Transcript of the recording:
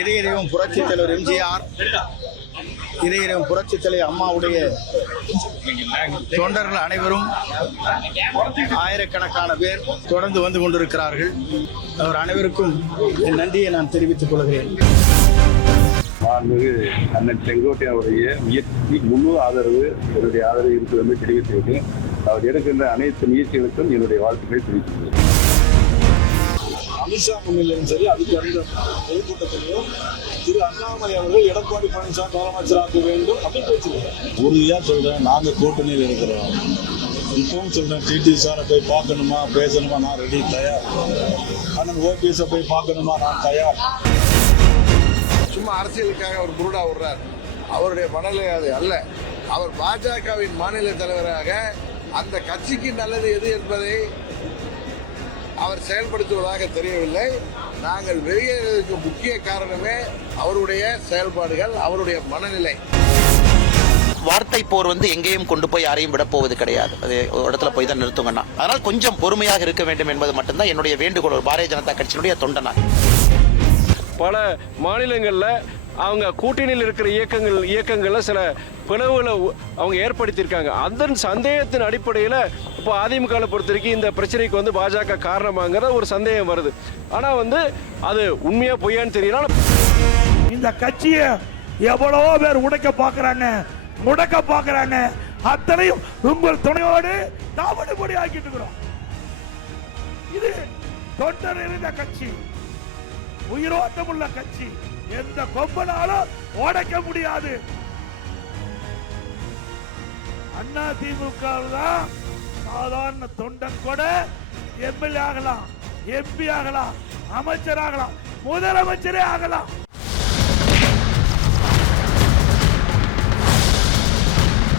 இதயம் புரட்சி தலைவர் எம்ஜிஆர், இதயம் புரட்சி தலைவர் அம்மாவுடைய தொண்டர்கள் அனைவரும் ஆயிரக்கணக்கான பேர் தொடர்ந்து வந்து கொண்டிருக்கிறார்கள். அவர் அனைவருக்கும் என் நன்றியை நான் தெரிவித்துக் கொள்கிறேன். மாண்புமிகு அண்ணன் செங்கோட்டையனுடைய முயற்சி முழு ஆதரவு என்னுடைய ஆதரவு இருக்குது என்று தெரிவித்துவிட்டேன். அவர் எடுக்கின்ற அனைத்து முயற்சிகளுக்கும் என்னுடைய வாழ்த்துக்களை தெரிவித்துள்ளேன். அமித்ஷா முன்னிலையும் சரி, அதுக்கு அந்த பொதுக்கூட்டத்திலையும் திரு அண்ணாமலை அவர்கள் எடப்பாடி பழனிசாமி முதலமைச்சராக்க வேண்டும் அப்படின்னு பேசிருக்காங்க. உறுதியா சொல்றேன், நாங்க கூட்டணியில் இருக்கிறோம். இப்பவும் சொல்றேன், டிடி சாரை போய் பார்க்கணுமா பேசணுமா நான் ரெடி, தயார். அண்ணன் ஓபிஎஸ் போய் பார்க்கணுமா நான் தயார். சும்மா அரசியலுக்காக அவர் புருடா விடுறார். அவருடைய மனநிலை அது அல்ல. அவர் பாஜகவின் மாநில தலைவராக அந்த கட்சிக்கு நல்லது எது என்பதை அவர் செயல்படுத்துவதாக தெரியவில்லை. நாங்கள் வெளியேறதுக்கு முக்கிய காரணமே அவருடைய செயல்பாடுகள், அவருடைய மனநிலை. வார்த்தை போர் எங்கேயும் கொண்டு போய் யாரையும் விட போவது கிடையாது. அது ஒரு இடத்துல போய் தான் நிறுத்துங்கண்ணா. அதனால் கொஞ்சம் பொறுமையாக இருக்க வேண்டும் என்பது மட்டும்தான் என்னுடைய வேண்டுகோள். ஒரு பாரதிய ஜனதா கட்சியினுடைய தொண்டனா. பல மாநிலங்களில் அவங்க கூட்டணியில் இருக்கிற இயக்கங்களில் சில பிளவுகளை அவங்க ஏற்படுத்தியிருக்காங்க. அந்த சந்தேகத்தின் அடிப்படையில் இப்போ அதிமுகவை பொறுத்த வரைக்கும் இந்த பிரச்சனைக்கு பாஜக காரணமாங்கிற ஒரு சந்தேகம் வருது. ஆனால் அது உண்மையா பொய்யான்னு தெரியல. இந்த கட்சியை எவ்வளவோ பேர் உடைக்க பார்க்கறாங்க, முடக்க பார்க்கறாங்க. அத்தனையும் உங்கள் துணையோடு தாமதப்படி ஆக்கிட்டு இருக்கிறோம். இது தொண்டர் இருந்த கட்சி, உயிரோட்டம் உள்ள கட்சி. எந்த கொம்பனாலும் உடைக்க முடியாது. அண்ணா திமுக தான் சாதாரண தொண்டன் கூட எம்எல்ஏ ஆகலாம், எம்பி ஆகலாம், அமைச்சர் ஆகலாம், முதலமைச்சரே ஆகலாம்.